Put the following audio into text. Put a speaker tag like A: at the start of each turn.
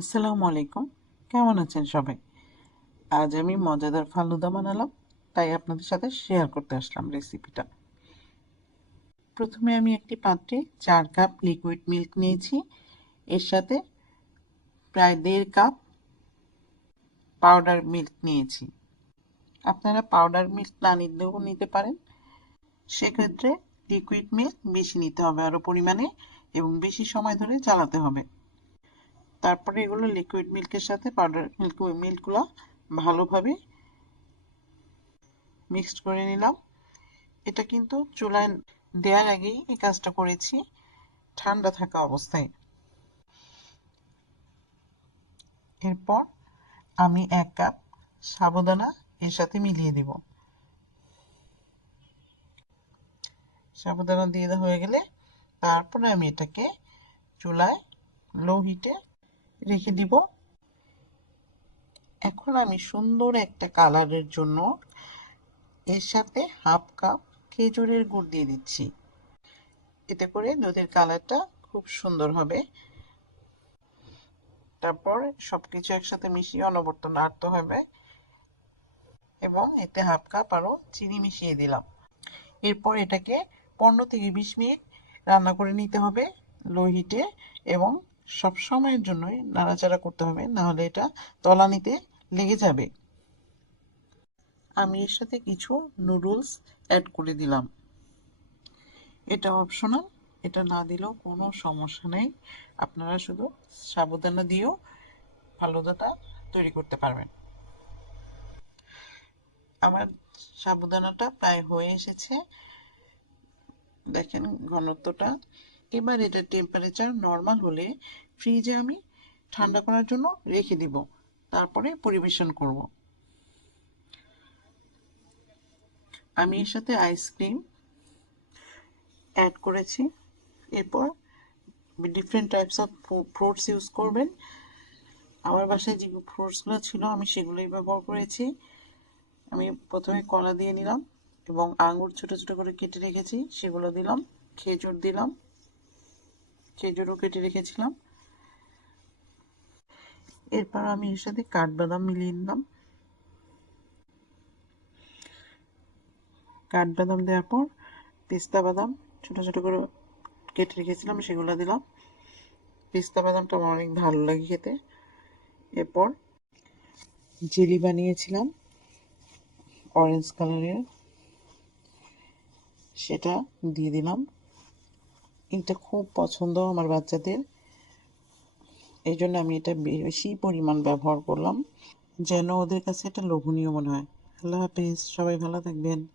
A: আসসালামু আলাইকুম। কেমন আছেন সবাই? আজ আমি মজাদার ফালুদা বানালাম, তাই আপনাদের সাথে শেয়ার করতে আসলাম রেসিপিটা প্রথমে আমি একটি পাত্রে চার কাপ লিকুইড মিল্ক নিয়েছি। এর সাথে প্রায় দেড় কাপ পাউডার মিল্ক নিয়েছি। আপনারা পাউডার মিল্ক না নিলেও নিতে পারেন। সেক্ষেত্রে লিকুইড মিল্ক বেশি নিতে হবে আরও পরিমাণে এবং বেশি সময় ধরে চালাতে হবে। তারপরে এগুলো লিকুইড মিল্কের সাথে পাউডার মিল্ক মিল্কগুলো ভালোভাবে মিক্সড করে নিলাম। এটা কিন্তু চুলায় দেওয়ার আগেই এই কাজটা করেছি, ঠান্ডা থাকা অবস্থায়। এরপর আমি এক কাপ সাবুদানা এর সাথে মিলিয়ে দিব। সাবুদানা দিয়ে দেওয়া হয়ে গেলে তারপরে আমি এটাকে চুলায় লো হিটে রেখে দিব। এখন আমি সুন্দর একটা কালারের জন্য এর সাথে হাফ কাপ খেজুরের গুড় দিয়ে দিচ্ছি। এতে করে দুধের কালারটা খুব সুন্দর হবে। তারপর সব কিছু একসাথে মিশিয়ে অনবর্ত নাড়তে হবে এবং এতে হাফ কাপ আরও চিনি মিশিয়ে দিলাম। এরপর এটাকে পনেরো থেকে বিশ মিনিট রান্না করে নিতে হবে লো হিটে এবং সব সময়ের জন্যই নাড়াচাড়া করতে হবে নাহলে এটা তলানিতে লেগে যাবে। আমি এর সাথে কিছু নুডলস অ্যাড করে দিলাম। এটা অপশনাল এটা না দিলেও কোনো সমস্যা নেই। আপনারা শুধু সাবুদানা দিয়েও ফালুদাটা তৈরি করতে পারবেন। আমার সাবুদানাটা প্রায় হয়ে এসেছে। দেখেন ঘনত্বটা এবার এটা টেম্পারেচার নর্মাল হলে ফ্রিজে আমি ঠান্ডা করার জন্য রেখে দিব। তারপরে পরিবেশন করব। আমি এর সাথে আইসক্রিম অ্যাড করেছি। এরপর different types of fruits use করবেন। আমার বাসায় যে ফ্রুটসগুলো ছিল আমি সেগুলোই ব্যবহার করেছি। আমি প্রথমে কলা দিয়ে নিলাম এবং আঙুর ছোট ছোট করে কেটে রেখেছি সেগুলো দিলাম খেজুর দিলাম। খেজুরও কেটে রেখেছিলাম। এরপর আমি এর সাথে কাঠবাদাম মিলিয়ে নিলাম। কাঠবাদাম দেওয়ার পর পেস্তা বাদাম ছোটো ছোটো করে কেটে রেখেছিলাম সেগুলো দিলাম। পেস্তা বাদামটা আমার অনেক ভালো লাগে খেতে। এরপর জেলি বানিয়েছিলাম অরেঞ্জ কালারের সেটা দিয়ে দিলাম। এটা খুব পছন্দ আমার বাচ্চাদের। এই জন্য আমি এটা বেশি পরিমাণ ব্যবহার করলাম। যেন ওদের কাছে এটা লোভনীয় মনে হয়। আল্লাহ হাফিজ, সবাই ভালো থাকবেন।